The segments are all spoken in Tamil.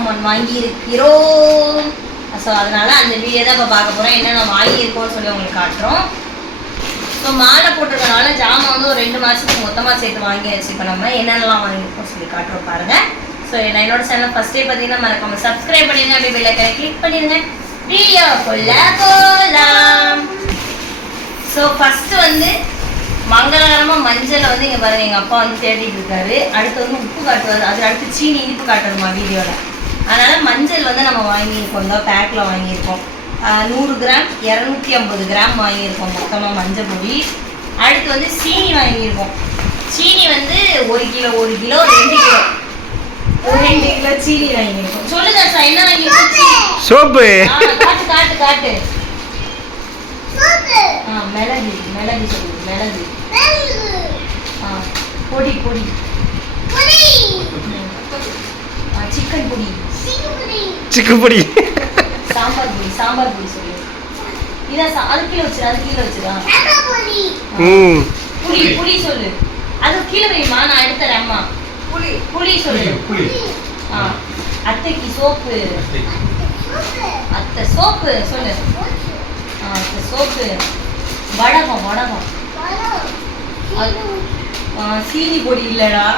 நம்ம வாங்கியிருக்கிறோம். ஸோ அதனால அந்த வீடியோ தான் இப்போ பார்க்க போகிறோம் என்னென்ன வாங்கியிருக்கோம்னு சொல்லி உங்களுக்கு காட்டுறோம். ஸோ மாலை போட்டிருக்கனால ஜாமான் வந்து ஒரு ரெண்டு மாதத்துக்கு மொத்தமாக சேர்த்து வாங்கியாச்சு. இப்போ நம்ம என்னென்னலாம் வாங்கியிருக்கோம் சொல்லி காட்டுறோம் பாருங்க. ஸோ நான் என்னோட சேனல் ஃபஸ்ட்டே பார்த்தீங்கன்னா மறக்காம சப்ஸ்கிரைப் பண்ணிடுங்க. அப்படியே பெல்லைக்கனை கிளிக் பண்ணிடுங்க. வீடியோ போகலாம் ஸோ ஃபஸ்ட்டு வந்து மங்களகரமாக மஞ்சளை வந்து இங்கே பாருங்கள் எங்கள் அப்பா வந்து தேடிட்டு இருக்காரு. அடுத்து வந்து உப்பு காட்டுவார். அது அடுத்து சீனி இனிப்பு காட்டுறதுமா வீடியோவில் அதனால மஞ்சள் வந்து நம்ம வாங்கியிருக்கோம். இந்த பேக்ல வாங்கியிருக்கோம். நூறு கிராம் இரநூத்தி ஐம்பது கிராம் வாங்கியிருக்கோம் மொத்தமாக மஞ்சள் பொடி. அடுத்து வந்து சீனி வாங்கியிருக்கோம். சீனி வந்து ஒரு கிலோ ஒரு கிலோ ரெண்டு கிலோ. ரெண்டு கிலோ சீனி வாங்கியிருக்கோம். சொல்லுங்க சார் என்ன வாங்கியிருக்கோம்? சோப்பு. காட்டு காட்டு காட்டு. ஆ மிளகு மிளகு சொல்லு மிளகு. ஆ பொடி. பொடி. ஆ சிக்கன் பொடி. சிக்குப்பொடி சாம்பார் பொடி சாம்பார் பொடி சொல்லு. இதான் சா- அது கீழே வச்சிரு அது கீழே வச்சிரு. ம். புளி புளி சொல்லு. அது கீழே வைமா நான் எடுத்துறேன் அம்மா. புளி. புளி சொல்லு. புளி ஆ. அத்தைக்கு சோப்பு. அத்தை சோப்பு சொல்லு. ஆ அத்தை சோப்பு. வடகம் வடகம். ஆ, சீனி பொடி இல்லடா.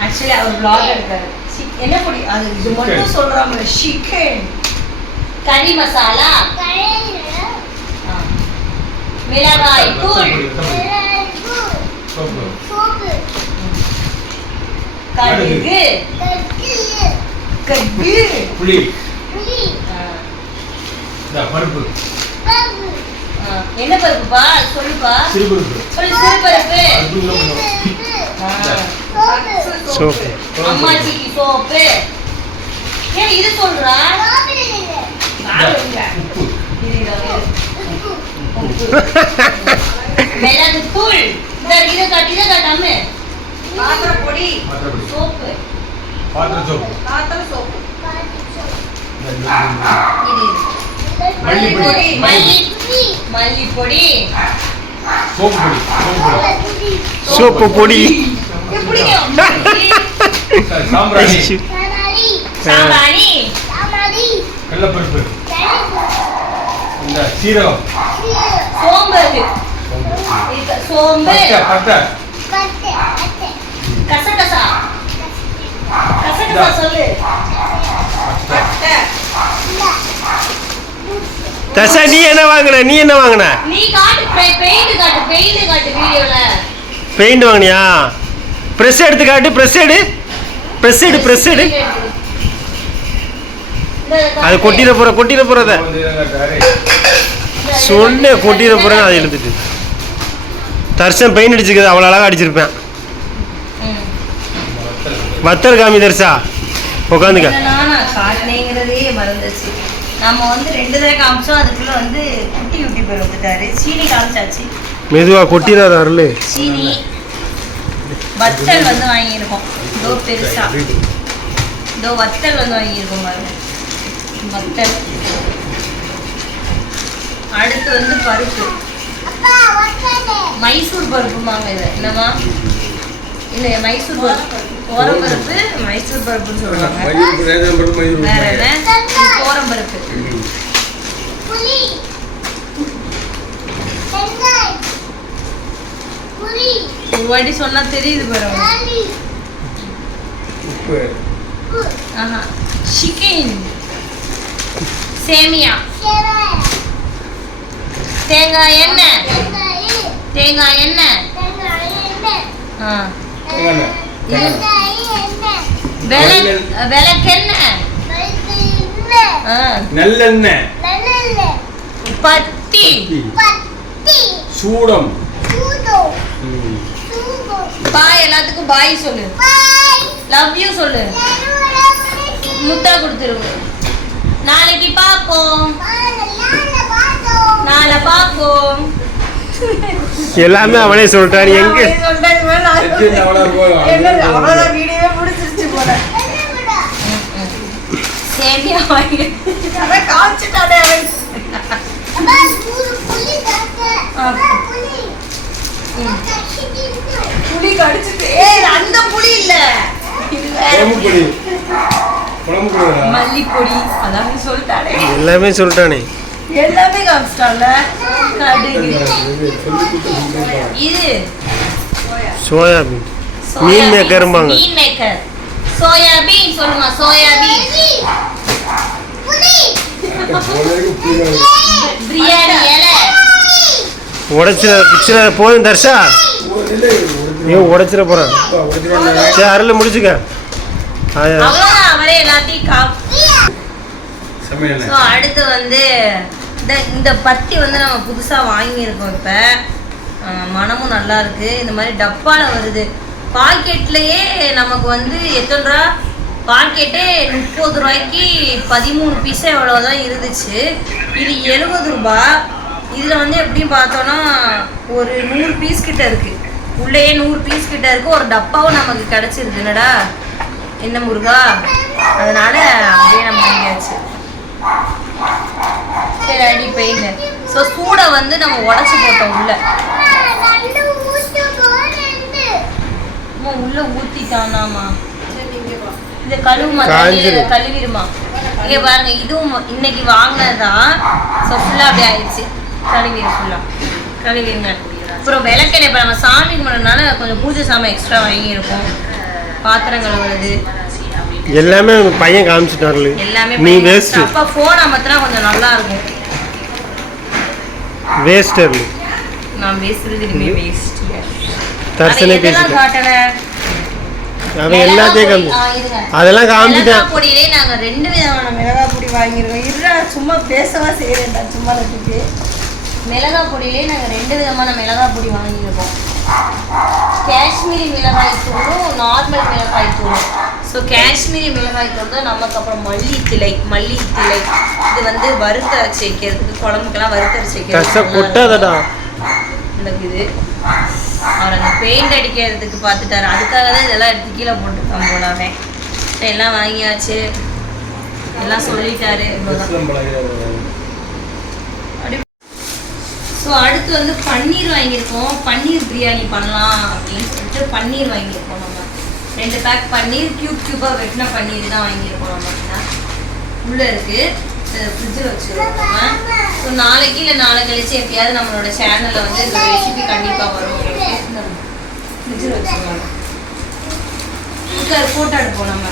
ஆக்சுவலி அவர் இருக்காரு. சி- என்ன பொடி? அது இது மட்டும் சொல்றாங்க சிக்கன். கறி மசாலா? ஆ. மிளகாய் தூள். சோப்பு. கடுகு. கடுகு. புளி. பருப்பு. என்ன பருப்புப்பா? சொல்லுப்பா. சிறுபருப்பு. சொல்லு சிறு சோப்பு. அம்மாச்சிக்கு சோப்பு. ஏன் இது சொல்றா. மிளகு தூள். இதை காட்டு இதை காட்டாம சோப்பு. பாத்திர சோப்பு. பாத்திர சோப்பு. மல்லிப்பொடி. மல்லி. மல்லிப்பொடி. சோப்பு பொடி. கடலப்பருப்பு இந்த சீரகம். சோம்பு. சோம்பு. பட்டை பட்டை கசகசா. கசகசா சொல்லு. பட்டை தசா நீ என்ன வாங்கின? நீ என்ன வாங்கின? பெயிண்ட் காட்டு பெயிண்ட் காட்டு வீடியோல. பெயிண்ட் வாங்கினியா? ப்ரெஸ் எடுத்து காட்டு ப்ரெஸ் எடு. ப்ரெஸ் எடு ப்ரெஸ் எடு. அது கொட்டிட போற கொட்டிட போறத. சொன்னேன் கொட்டிட போறேன் அதை எடுத்துட்டு தர்சன் பெயிண்ட் அடிச்சிருக்குது அவ்வளோ அழகா அடிச்சிருப்பேன். வத்தல் காமி தர்சா உட்காந்துக்க நம்ம வந்து ரெண்டு தடவை காமிச்சோம். அதுக்குள்ள வந்து குட்டி குட்டி பேர் வந்துட்டாரு சீனி காமிச்சாச்சு. மெதுவா கொட்டிடாத அருள். சீனி. வத்தல் வந்து வாங்கியிருக்கோம். இதோ பெருசா. இதோ வத்தல் வந்து வாங்கியிருக்கோம் பாருங்க. வத்தல். அடுத்து வந்து பருப்பு. மைசூர் பருப்புமாங்க இது. என்னம்மா? இல்லை மைசூர் பருப்பு. கோரம் பருப்பு மைசூர் பருப்புன்னு சொல்லுவாங்க. வேற என்ன? கோரம் பருப்பு. ஒரு வாட்டி சொன்னா தெரியுது பாருங்க உப்பு. ஆஹா. சிக்கன். சேமியா. தேங்காய் எண்ணெய். தேங்காய் எண்ணெய். ஆ. தேங்காய் விளக்கு விளக்கெண்ணெய். நல்லெண்ணெய். பத்தி சூடம். ம். பாய் எல்லாத்துக்கும் பாய் சொல்லு. லவ் யூ சொல்லு. முத்தா கொடுத்துருவோம் நாளைக்கு பார்ப்போம். நாளை பார்ப்போம். எல்லாமே அவனே சொல்லிட்டான் எங்க சேமியா வாங்கி அவன் புளி கடிச்சிட்டு. ஏய் அந்த புளி இல்ல. மல்லிப்பொடி அதான் சொல்லிட்டானே. எல்லாமே சொல்லிட்டானே. எல்லாமே காமிச்சிட்டான்ல. இது soybean. Soya meal beans, மேக்கரும்பாங்க. Meal maker. Soybean சொல்லுமா சோயாபீன். பிரியாணி இலை. உடைச்சிட பிச்சிட போதும் தர்ஷா. ஐயோ உடைச்சிட போகிறான். சரி அருள் முடிச்சுக்க. அவரே எல்லாத்தையும் கா சமையல். ஸோ அடுத்து வந்து இந்த இந்த பத்தி வந்து நம்ம புதுசாக வாங்கியிருக்கோம் இப்போ. மனமும் நல்லா இருக்கு. இந்த மாதிரி டப்பாவில் வருது. பாக்கெட்லேயே நமக்கு வந்து எத்தனை ரூபா பாக்கெட்டே முப்பது ரூபாய்க்கு பதிமூணு பீஸே எவ்வளோ தான் இருந்துச்சு. இது எழுபது ரூபா. இதில் வந்து எப்படியும் பார்த்தோன்னா ஒரு நூறு பீஸ் கிட்ட இருக்கு. உள்ளேயே நூறு பீஸ் கிட்ட இருக்கு. ஒரு டப்பாவும் நமக்கு கிடச்சிருது. என்னடா? என்ன முருகா? அதனால அப்படியே நம்ம வாங்கியாச்சு. சரி அடி பெயின் ஸோ சூடை வந்து நம்ம உடச்சி போட்டோம் உள்ள. அம்மா, உள்ள ஊத்திட்டானாமா. இந்த கழுவுமா. கழுவிடுமா. இங்க பாருங்க இதுவும் இன்னைக்கு வாங்கினதுதான் ஸோ ஃபுல்லாக அப்படி ஆயிடுச்சு. கழுவிடு ஃபுல்லாக கழுவிடுங்க. அப்புறம் விளக்கெண்ணெய் இப்போ நம்ம சாமி கும்பிட்றதுனால கொஞ்சம் பூஜை சாமான் எக்ஸ்ட்ரா வாங்கியிருக்கோம். பாத்திரம் கழுவுறது எல்லாமே பையன் காமிச்சிட்டாரு எல்லாமே நீ. வேஸ்ட் அப்பா ஃபோன் அமர்த்தினா கொஞ்சம் நல்லா இருக்கும் வேஸ்ட் நான் பேசுறது இனிமே வேஸ்ட் தர்சனே பேசிட்டேன் அவன் எல்லாத்தையும் காமி ஆ, இருங்க. அதெல்லாம் காமிச்சிட்டேன் மிளகாய் பொடியிலே நாங்க ரெண்டு விதமான மிளகாய் பொடி வாங்கியிருக்கோம். இருடா சும்மா பேசவா செய்யறேன்டா சும்மா நட்டுக்கு மிளகாய் பொடியிலே நாங்க ரெண்டு விதமான மிளகாய் பொடி வாங்கியிருக்கோம். காஷ்மீரி மிளகாய் தூளும் நார்மல் மிளகாய் தூளும். ஸோ காஷ்மீரி மிளகாய் தூள் தான் நமக்கு அப்புறம் மல்லித்திளை மல்லித்திளை. இது வந்து வறுத்தரைச்சி வைக்கிறதுக்கு குழம்புக்கெல்லாம் கொட்டாதடா. இந்த இது. அவர் அந்த பெயிண்ட் அடிக்கிறதுக்கு பார்த்துட்டாரு. அதுக்காக தான் இதெல்லாம் எடுத்து கீழே போட்டுருக்கான் போலாவே சரி, எல்லாம் வாங்கியாச்சு. எல்லாம் சொல்லிட்டாரு. ஸோ அடுத்து வந்து பன்னீர் வாங்கியிருக்கோம். பன்னீர் பிரியாணி பண்ணலாம் அப்படின்னு சொல்லிட்டு பன்னீர் வாங்கியிருக்கோம் நம்ம. ரெண்டு பேக் பன்னீர் கியூப் கியூபாக வெட்டின பன்னீர் தான் வாங்கியிருக்கோம் நம்ம. உள்ளே இருக்குது ஃப்ரிட்ஜில் வச்சுருக்கோம் ஸோ நாளைக்கு இல்லை நாளை கழிச்சு எப்பயாவது நம்மளோட சேனலில் வந்து இந்த ரெசிபி கண்டிப்பாக வரும். உங்களுக்கு ஃப்ரிட்ஜில் வச்சுருவாங்க போட்டு எடுப்போம் நம்ம.